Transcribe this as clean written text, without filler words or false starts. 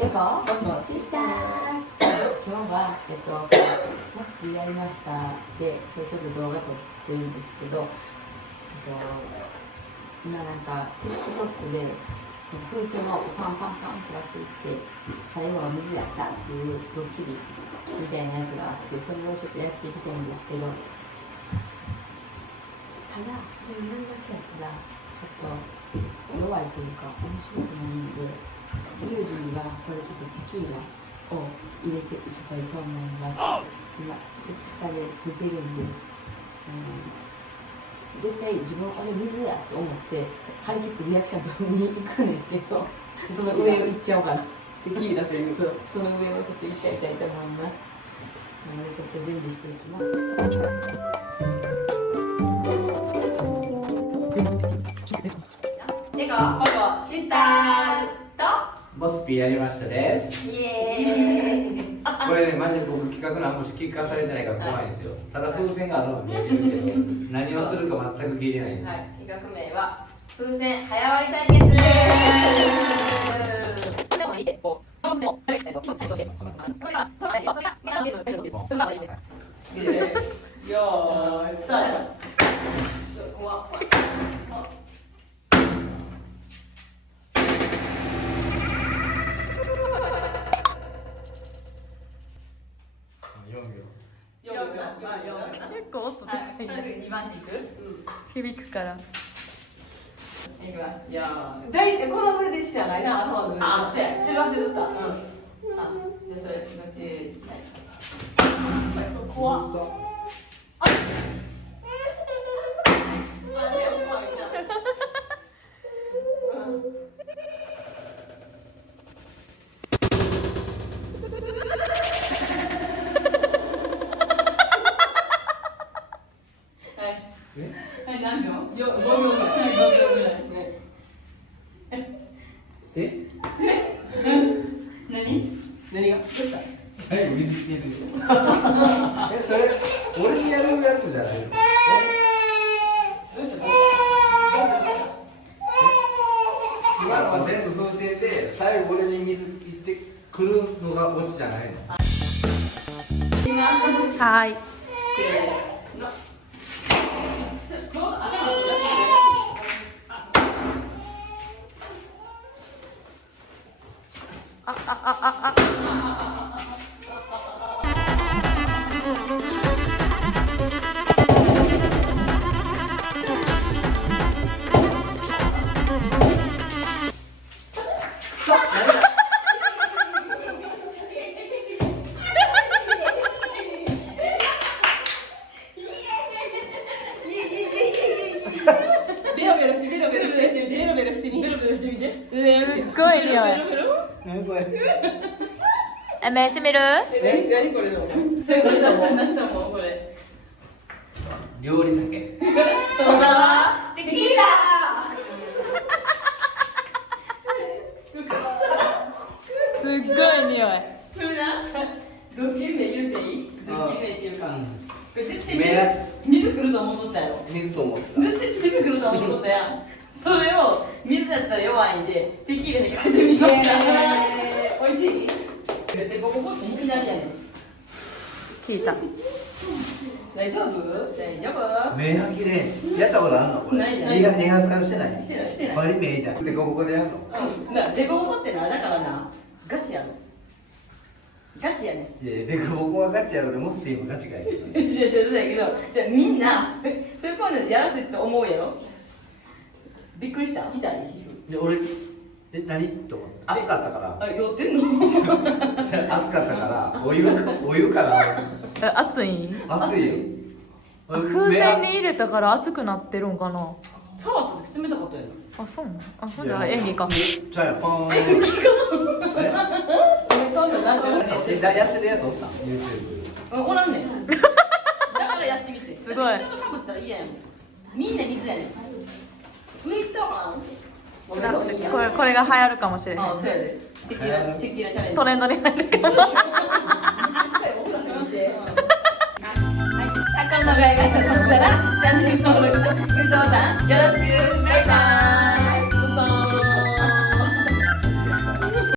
でこ僕のシスター今日は、モスクやりましたで、今日ちょっと動画撮ってるんですけど、今なんか TikTok で風船をパンパンパンってやっていって最後は水やったっていうドッキリみたいなやつがあって、それをちょっとやっていきたいんですけど、ただそれやるだけやったらちょっと弱いというか面白くないんで、ユージにはこれちょっとテキーラを入れていきたいと思います。今ちょっと下で出てるんで、絶対自分あれ水やと思って張り切ってリアクション取りに行くねんけど、その上を行っちゃおうかな、テキーラというその上をちょっと行っちゃいたいと思います。なのでちょっと準備していきます。でこ僕シスターとモスピーやりましたです。イエーイこれね、マジで僕企画なんもし聞かされてないから怖いんですよ。ただ風船があるのは見えてるけど、何をするか全く聞いてないんで。はい、企画名は風船早割り対決です。でもいいで、こう、風船を食べてと、これは、それは、よーい、スタート。結構音高いね。2番に行く？響くから。いきます。よーい。大体この上でしじゃないな、頭の上で。あ、そうや、すいません、だった。うん。あ、じゃあそれ、のせ怖っ。はい、何秒？5秒ぐらい。5秒ぐらい。え？何が？どうした？最後水つけてる。それ俺にやるやつじゃないの？どうした？今のは全部風船で最後俺に水いってくるのがオチじゃないの？はい。ちょうど頭をベロベロしてみて。すっごい匂い。何これ？目閉める？何これだもん。それこれだもん。何だもんこれ。料理酒。それはテキーラ。すっごい匂い。これな。ドッキリ名言うていい？ドッキリ名っていうか。これ絶対水来ると思っとったやろ。水と思ってた。絶対水来ると思っとったやん。それを水やったら弱いんでテキーラに変えてみました。美味しい？でここっていきなりやねん。聞いた。大丈夫？大丈夫？目開きでやったことあるのこれ？ない目がしてない？してない。バリ目痛い。でここでやるの？デコボコってな、だからな、ガチやろ。ガチやねん。いや、でここはガチやろでモスピーもガチかい。いや、そうやけど、じゃあみんな、そういうコーナーでやらせって思うやろ。びっくりした？痛い皮膚。で俺何と思って暑かったから。あ、酔ってんの？じゃあ暑かったからお湯から熱いん？熱いよ。風船に入れたから熱くなってるんかな。触った時冷たかったやろ。あ、そうなの？あ、ほんじゃ演技か。じゃあポーン。俺そんなんなんて思ってやってるやつおった YouTube。おらんねん。だからやってみて。すごい人とかぶったら嫌やもん。みんな水やねん。上行ったかな？これが流行るかもしれない。あ、そうやで。テキーラチャレンジ。トレンドに入ってくる。そうや、僕ら見て。こんな動画が良かったと思ったらチャンネル登録とグッドボタンよろしく。バイバーイ。